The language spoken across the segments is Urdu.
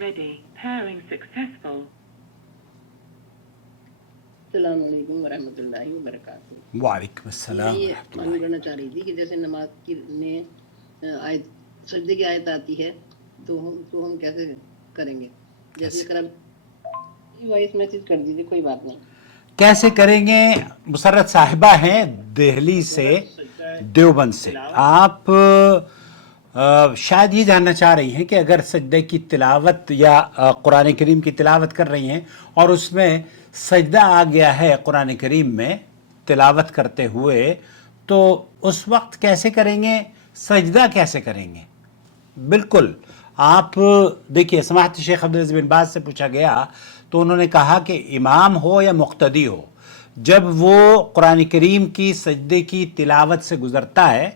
Ready. Pairing successful. السلام علیکم ورحمۃ اللہ وبرکاتہ۔ وعلیکم السلام میں یہ ورحمۃ اللہ۔ معلوم کرنا چاہ رہی تھی کہ جیسے نماز کی میں آیت سجدے کی آیت آتی ہے تو ہم کیسے کریں گے؟ جیسے اگر آپ وائس میسج کر دیجیے، کوئی بات نہیں۔ کیسے کریں گے؟ مسرت صاحبہ ہیں دہلی سے، دیوبند سے۔ آپ شاید یہ جاننا چاہ رہی ہیں کہ اگر سجدے کی تلاوت یا قرآن کریم کی تلاوت کر رہی ہیں اور اس میں سجدہ آ گیا ہے قرآن کریم میں تلاوت کرتے ہوئے، تو اس وقت کیسے کریں گے؟ سجدہ کیسے کریں گے؟ بالکل آپ دیکھیے، سماحت شیخ عبدالعزیز بن باز سے پوچھا گیا تو انہوں نے کہا کہ امام ہو یا مقتدی ہو، جب وہ قرآن کریم کی سجدے کی تلاوت سے گزرتا ہے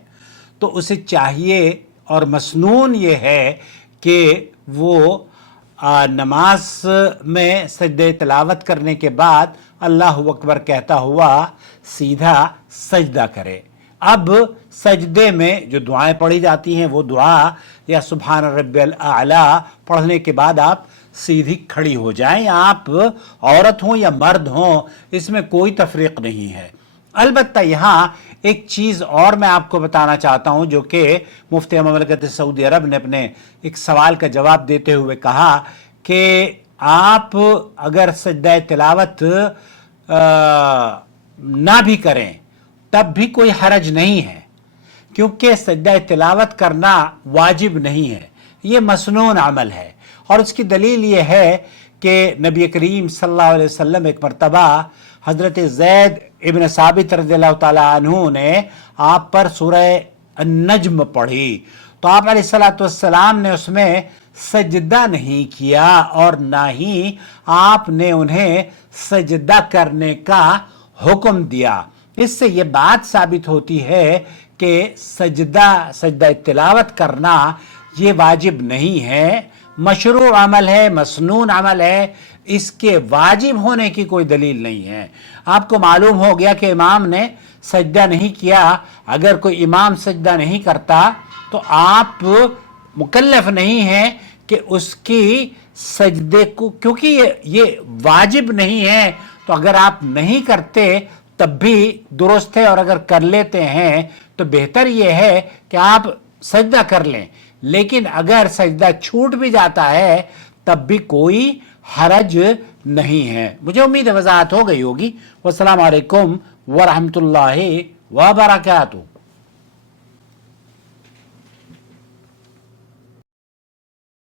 تو اسے چاہیے اور مسنون یہ ہے کہ وہ نماز میں سجدے تلاوت کرنے کے بعد اللہ اکبر کہتا ہوا سیدھا سجدہ کرے۔ اب سجدے میں جو دعائیں پڑھی جاتی ہیں وہ دعا یا سبحان ربی الاعلیٰ پڑھنے کے بعد آپ سیدھی کھڑی ہو جائیں، یا آپ عورت ہوں یا مرد ہوں، اس میں کوئی تفریق نہیں ہے۔ البتہ یہاں ایک چیز اور میں آپ کو بتانا چاہتا ہوں جو کہ مفتی مملکت سعودی عرب نے اپنے ایک سوال کا جواب دیتے ہوئے کہا کہ آپ اگر سجدہ تلاوت نہ بھی کریں تب بھی کوئی حرج نہیں ہے، کیونکہ سجدہ تلاوت کرنا واجب نہیں ہے، یہ مسنون عمل ہے۔ اور اس کی دلیل یہ ہے کہ نبی کریم صلی اللہ علیہ وسلم ایک مرتبہ حضرت زید ابن ثابت رضی اللہ تعالیٰ عنہ نے آپ پر سورہ النجم پڑھی تو آپ علیہ الصلوۃ والسلام نے اس میں سجدہ نہیں کیا اور نہ ہی آپ نے انہیں سجدہ کرنے کا حکم دیا۔ اس سے یہ بات ثابت ہوتی ہے کہ سجدہ تلاوت کرنا یہ واجب نہیں ہے، مشروع عمل ہے، مسنون عمل ہے، اس کے واجب ہونے کی کوئی دلیل نہیں ہے۔ آپ کو معلوم ہو گیا کہ امام نے سجدہ نہیں کیا، اگر کوئی امام سجدہ نہیں کرتا تو آپ مکلف نہیں ہیں کہ اس کی سجدے کو، کیونکہ یہ واجب نہیں ہے تو اگر آپ نہیں کرتے تب بھی درست ہے، اور اگر کر لیتے ہیں تو بہتر یہ ہے کہ آپ سجدہ کر لیں، لیکن اگر سجدہ چھوٹ بھی جاتا ہے تب بھی کوئی حرج نہیں ہے۔ مجھے امید ہے وضاحت ہو گئی ہوگی۔ والسلام علیکم ورحمۃ اللہ وبرکاتہ۔